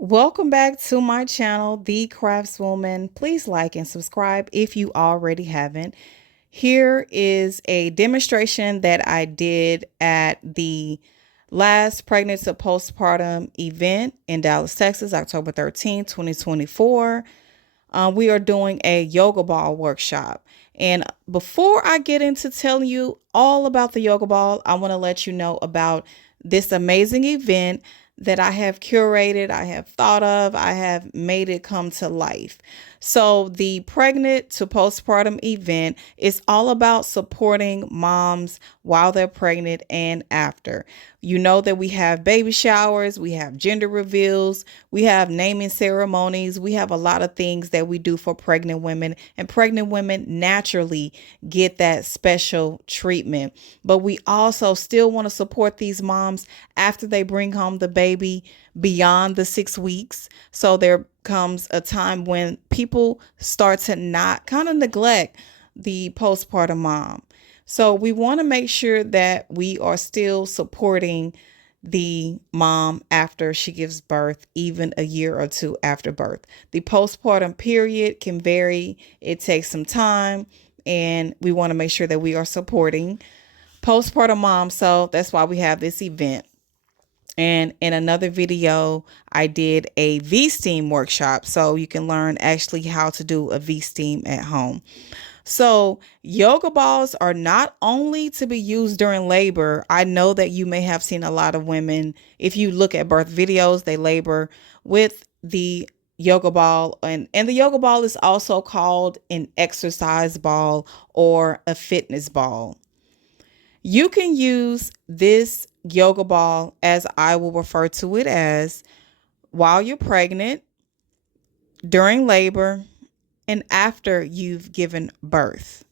Welcome back to my channel, The Craftswoman. Please like and subscribe if you already haven't. Here is a demonstration that I did at the last Pregnant to Postpartum event in Dallas, Texas, October 13, 2024. We are doing a yoga ball workshop. And before I get into telling you all about the yoga ball, I want to let you know about this amazing event that I have curated, I have thought of, I have made it come to life. So the Pregnant to Postpartum event is all about supporting moms while they're pregnant and after. You know that we have baby showers, we have gender reveals, we have naming ceremonies, we have a lot of things that we do for pregnant women, and pregnant women naturally get that special treatment. But we also still want to support these moms after they bring home the baby beyond the 6 weeks. So there comes a time when people start to not kind of neglect the postpartum mom. So we want to make sure that we are still supporting the mom after she gives birth, even a year or two after birth. The postpartum period can vary. It takes some time, and we want to make sure that we are supporting postpartum moms. So that's why we have this event. And in another video, I did a V-steam workshop, so you can learn actually how to do a V-steam at home. So yoga balls are not only to be used during labor. I know that you may have seen a lot of women, if you look at birth videos, they labor with the yoga ball. And the yoga ball is also called an exercise ball or a fitness ball. You can use this yoga ball, as I will refer to it as, while you're pregnant, during labor, and after you've given birth.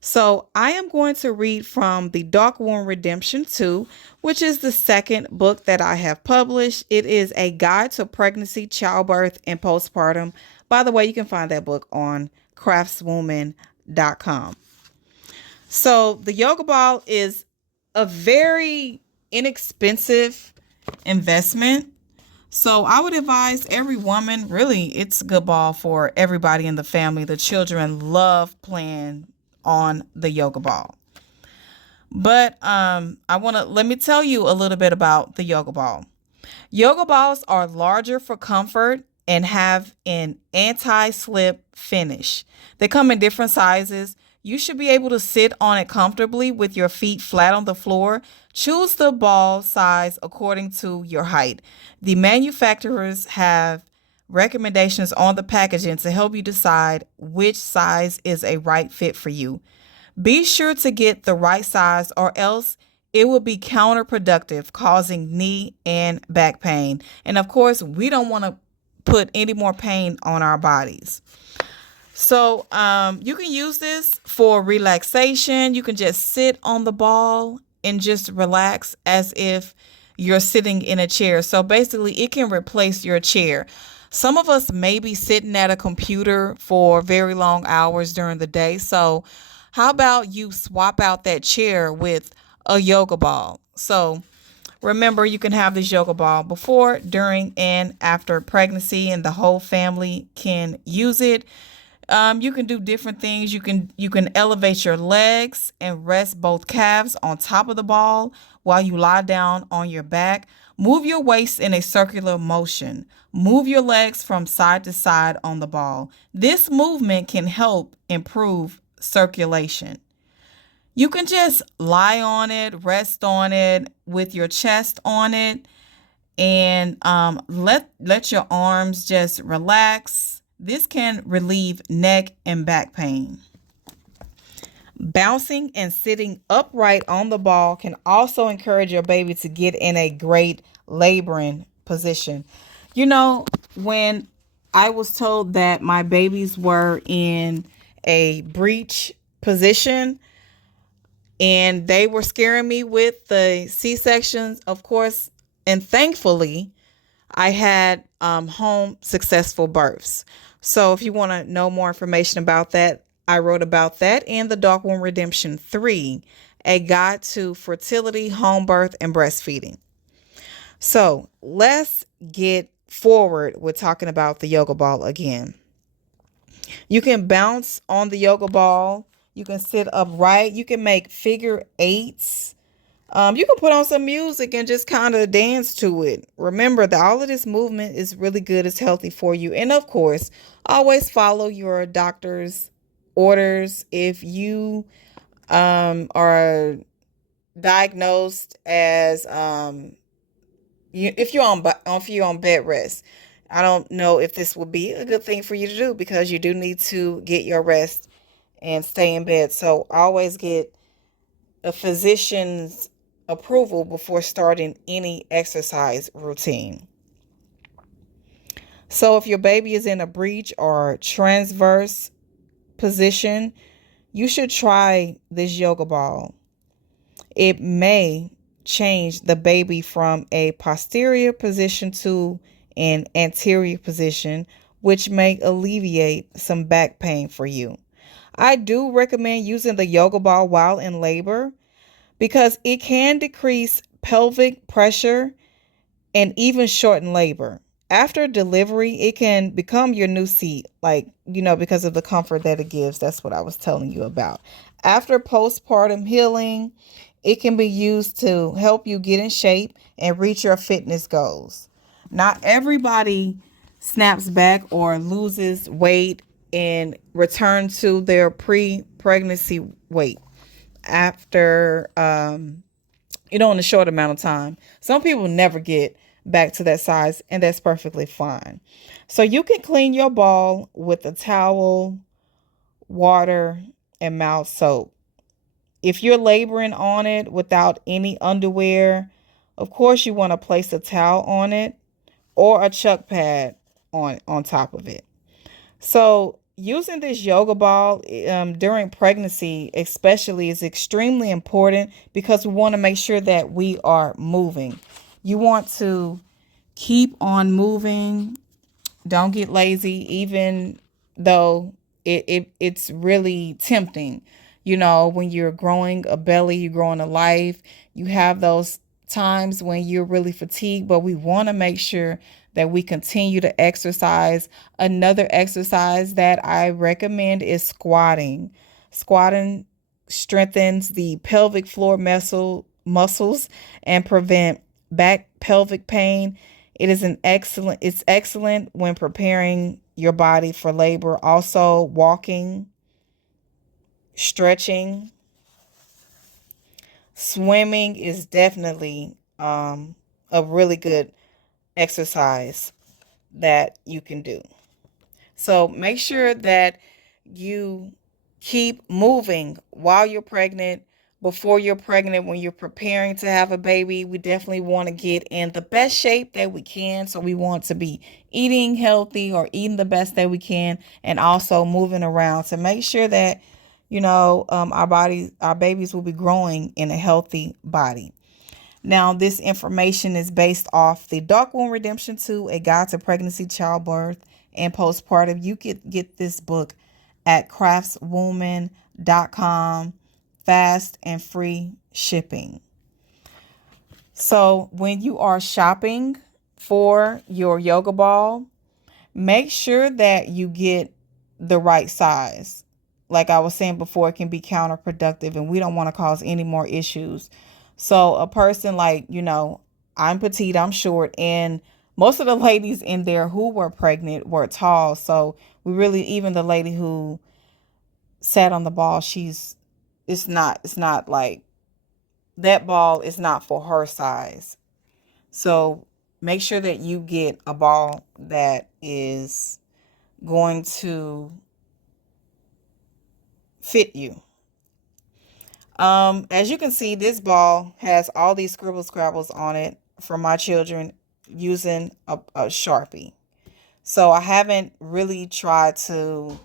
So I am going to read from the Dark Womb Redemption 2, which is the second book that I have published. It is a guide to pregnancy, childbirth, and postpartum. By the way, you can find that book on craftswombman.com. So the yoga ball is a very inexpensive investment. So I would advise every woman, really, it's a good ball for everybody in the family. The children love playing on the yoga ball. But let me tell you a little bit about the yoga ball. Yoga balls are larger for comfort and have an anti-slip finish. They come in different sizes. You should be able to sit on it comfortably with your feet flat on the floor. Choose the ball size according to your height. The manufacturers have recommendations on the packaging to help you decide which size is a right fit for you. Be sure to get the right size, or else it will be counterproductive, causing knee and back pain. And of course, we don't want to put any more pain on our bodies. So you can use this for relaxation. You can just sit on the ball and just relax as if you're sitting in a chair. So basically, it can replace your chair. Some of us may be sitting at a computer for very long hours during the day. So how about you swap out that chair with a yoga ball? So remember, you can have this yoga ball before, during, and after pregnancy, and the whole family can use it. You can do different things. You can elevate your legs and rest both calves on top of the ball while you lie down on your back. Move your waist in a circular motion. Move your legs from side to side on the ball. This movement can help improve circulation. You can just lie on it, rest on it with your chest on it, and let your arms just relax. This can relieve neck and back pain. Bouncing and sitting upright on the ball can also encourage your baby to get in a great laboring position. You know, when I was told that my babies were in a breech position and they were scaring me with the C-sections, of course, and thankfully, I had home successful births. So if you want to know more information about that, I wrote about that in the Dark Womb Redemption 3, a guide to fertility, home birth, and breastfeeding. So let's get forward with talking about the yoga ball again. You can bounce on the yoga ball. You can sit upright. You can make figure eights. You can put on some music and just kind of dance to it. Remember that all of this movement is really good. It's healthy for you. And of course, always follow your doctor's orders. If you are diagnosed as if you're on bed rest, I don't know if this would be a good thing for you to do, because you do need to get your rest and stay in bed. So always get a physician's approval before starting any exercise routine. So if your baby is in a breech or transverse position, you should try this yoga ball. It may change the baby from a posterior position to an anterior position, which may alleviate some back pain for you. I do recommend using the yoga ball while in labor because it can decrease pelvic pressure and even shorten labor. After delivery, it can become your new seat, because of the comfort that it gives. That's what I was telling you about. After postpartum healing, it can be used to help you get in shape and reach your fitness goals. Not everybody snaps back or loses weight and return to their pre-pregnancy weight after, in a short amount of time. Some people never get back to that size, and that's perfectly fine. So you can clean your ball with a towel, water, and mouth soap. If you're laboring on it without any underwear, of course you want to place a towel on it or a chuck pad on top of it. So using this yoga ball during pregnancy especially is extremely important because we want to make sure that we are moving. You want to keep on moving. Don't get lazy, even though it's really tempting. When you're growing a belly, you're growing a life, you have those times when you're really fatigued, but we want to make sure that we continue to exercise. Another exercise that I recommend is squatting. Squatting strengthens the pelvic floor muscles and prevent back pelvic pain. It's excellent when preparing your body for labor. Also, walking, stretching, swimming is definitely a really good exercise that you can do. So make sure that you keep moving while you're pregnant, before you're pregnant, when you're preparing to have a baby. We definitely want to get in the best shape that we can. So we want to be eating healthy or eating the best that we can, and also moving around to make sure that, our babies will be growing in a healthy body. Now, this information is based off the Dark Womb Redemption 2, A Guide to Pregnancy, Childbirth, and Postpartum. You can get this book at craftswombman.com, fast and free shipping. So when you are shopping for your yoga ball, make sure that you get the right size. Like I was saying before, it can be counterproductive, and we don't want to cause any more issues. So a person I'm petite, I'm short, and most of the ladies in there who were pregnant were tall. So even the lady who sat on the ball, it's not like that ball is not for her size. So make sure that you get a ball that is going to fit you. As you can see, this ball has all these scrabbles on it for my children using a Sharpie. So I haven't really tried to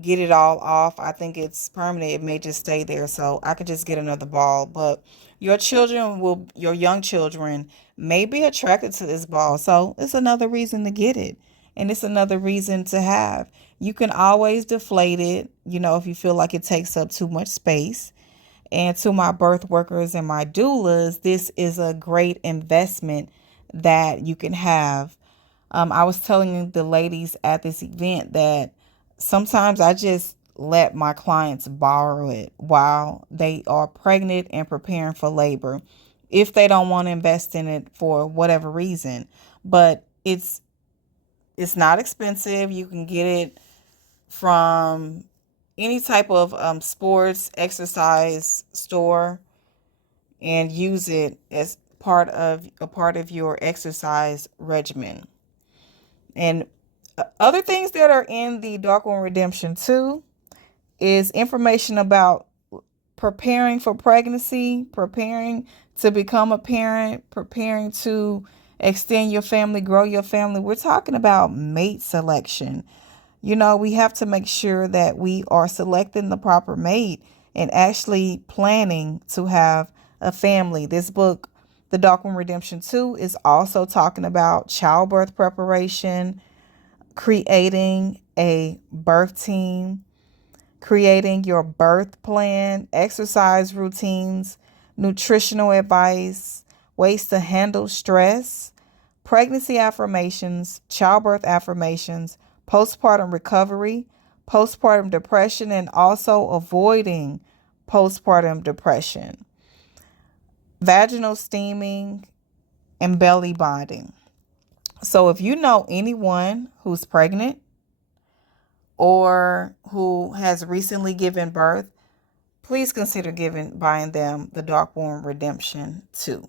get it all off. I think it's permanent. It may just stay there. So I could just get another ball. But your young children may be attracted to this ball. So it's another reason to get it. And it's another reason to have. You can always deflate it, if you feel like it takes up too much space. And to my birth workers and my doulas, this is a great investment that you can have I was telling the ladies at this event that sometimes I just let my clients borrow it while they are pregnant and preparing for labor if they don't want to invest in it for whatever reason. But it's not expensive. You can get it from any type of sports exercise store and use it as part of your exercise regimen. And other things that are in the Dark Womb Redemption 2 is information about preparing for pregnancy, preparing to become a parent, preparing to extend your family, grow your family. We're talking about mate selection. We have to make sure that we are selecting the proper mate and actually planning to have a family. This book, The Dark Womb Redemption 2, is also talking about childbirth preparation, creating a birth team, creating your birth plan, exercise routines, nutritional advice, ways to handle stress, pregnancy affirmations, childbirth affirmations, postpartum recovery, postpartum depression, and also avoiding postpartum depression, vaginal steaming, and belly bonding. So if you know anyone who's pregnant or who has recently given birth, please consider buying them the Dark Womb Redemption 2.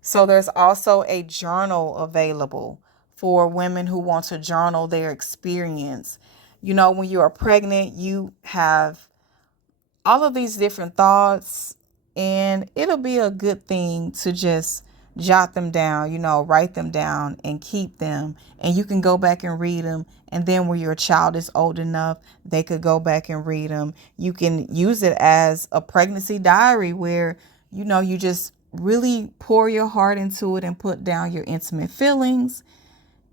So there's also a journal available for women who want to journal their experience. When you are pregnant, you have all of these different thoughts, and it'll be a good thing to just jot them down, write them down and keep them. And you can go back and read them. And then when your child is old enough, they could go back and read them. You can use it as a pregnancy diary where, you just really pour your heart into it and put down your intimate feelings,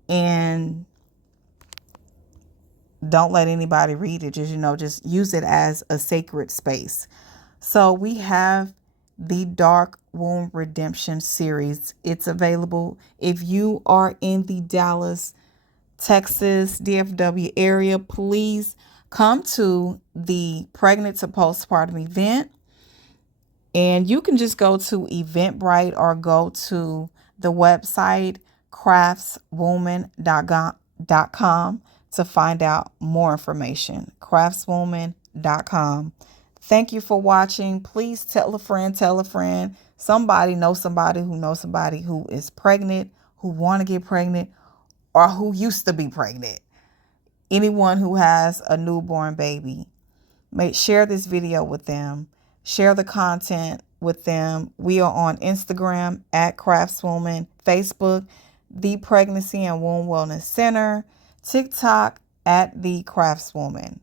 and don't let anybody read it. Just use it as a sacred space. So we have the Dark Womb Redemption series. It's available if you are in the Dallas, Texas, DFW area. Please come to the Pregnant to Postpartum event. And you can just go to Eventbrite or go to the website craftswombman.com to find out more information. craftswombman.com. Thank you for watching. Please tell a friend, somebody knows somebody who knows somebody who is pregnant, who want to get pregnant, or who used to be pregnant. Anyone who has a newborn baby. Share this video with them. Share the content with them. We are on Instagram at Craftswoman, Facebook, The Pregnancy and Womb Wellness Center, TikTok at The Craftswoman.